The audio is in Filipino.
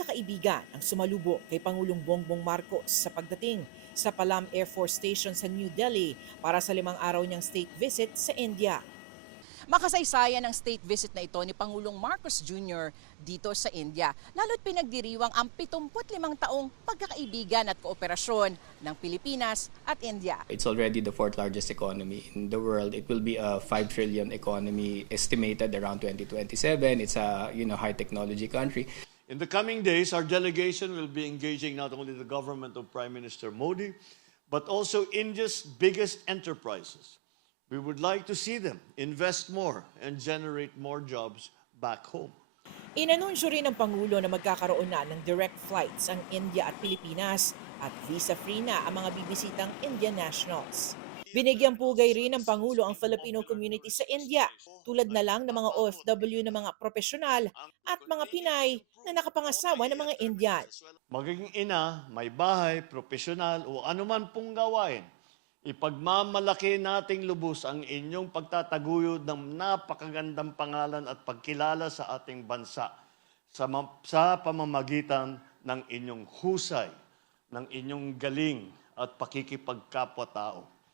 magkakaibigan ang sumalubo kay Pangulong Bongbong Marcos sa pagdating sa Palam Air Force Station sa New Delhi para sa 5 araw niyang state visit sa India. Makasaysayan ang state visit na ito ni Pangulong Marcos Jr. dito sa India, lalo't pinagdiriwang ang 75 taong pagkakaibigan at kooperasyon ng Pilipinas at India. It's already the fourth largest economy in the world. It will be a 5 trillion economy estimated around 2027. It's a high technology country. In the coming days, our delegation will be engaging not only the government of Prime Minister Modi, but also India's biggest enterprises. We would like to see them invest more and generate more jobs back home. Inanunsyo rin ng Pangulo na magkakaroon na ng direct flights ang India at Pilipinas at visa-free na ang mga bibisitang Indian nationals. Binigyang pugay rin ng Pangulo ang Filipino community sa India, tulad na lang ng mga OFW na mga profesional at mga Pinay na nakapangasawa ng mga Indian. Magiging ina, may bahay, profesional o anuman pong gawain, ipagmamalaki nating lubos ang inyong pagtataguyod ng napakagandang pangalan at pagkilala sa ating bansa sa pamamagitan ng inyong husay, ng inyong galing at pakikipagkapwa-tao.